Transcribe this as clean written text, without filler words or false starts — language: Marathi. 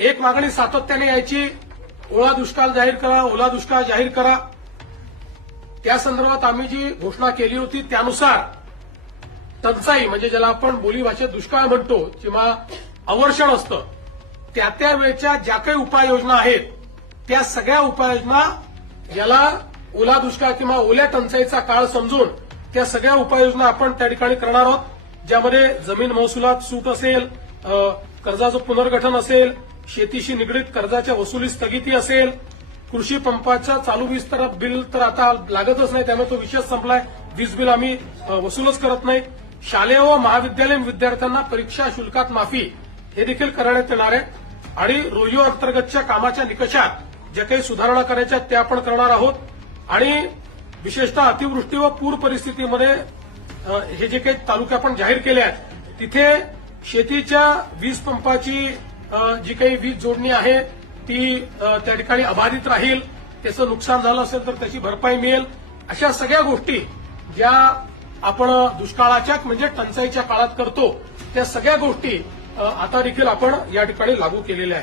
एक मागणी सातत्याने यायची, ओला दुष्काळ जाहीर करा, ओला दुष्काळ जाहीर करा. त्या संदर्भात आम्ही जी घोषणा केली होती त्यानुसार टंचाई म्हणजे ज्याला आपण बोलीभाषेत दुष्काळ म्हणतो किंवा अवर्षण असतं, त्या वेळच्या ज्या काही उपाययोजना आहेत त्या सगळ्या उपाययोजना याला ओला दुष्काळ किंवा ओल्या टंचाईचा काळ समजून त्या सगळ्या उपाययोजना आपण त्या ठिकाणी करणार आहोत, ज्यामध्ये जमीन महसुलात सूट असेल, कर्जाचं पुनर्गठन असेल, शेतीशी निगडीत कर्जाच्या वसुली स्थगिती असेल, कृषी पंपाच्या चालू वीज तर बिल तर आता लागतच नाही, त्यामुळे तो विषय संपलाय, वीज बिल आम्ही वसूलच करत नाही. शालेय व महाविद्यालयीन विद्यार्थ्यांना परीक्षा शुल्कात माफी हे देखील करण्यात येणार आहे आणि रोयो अंतर्गतच्या कामाच्या निकषात ज्या काही सुधारणा करायच्या त्या आपण करणार आहोत. आणि विशेषतः अतिवृष्टी व पूर परिस्थितीमध्ये हे जे काही तालुके आपण जाहीर केले आहेत तिथे शेतीच्या वीज पंपाची जी काही वीज जोडणी आहे ती त्या ठिकाणी अबाधित राहील, त्याचं नुकसान झालं असेल तर त्याची भरपाई मिळेल. अशा सगळ्या गोष्टी ज्या आपण दुष्काळाच्या म्हणजे टंचाईच्या काळात करतो त्या सगळ्या गोष्टी आता देखील आपण या ठिकाणी लागू केलेल्या आहेत.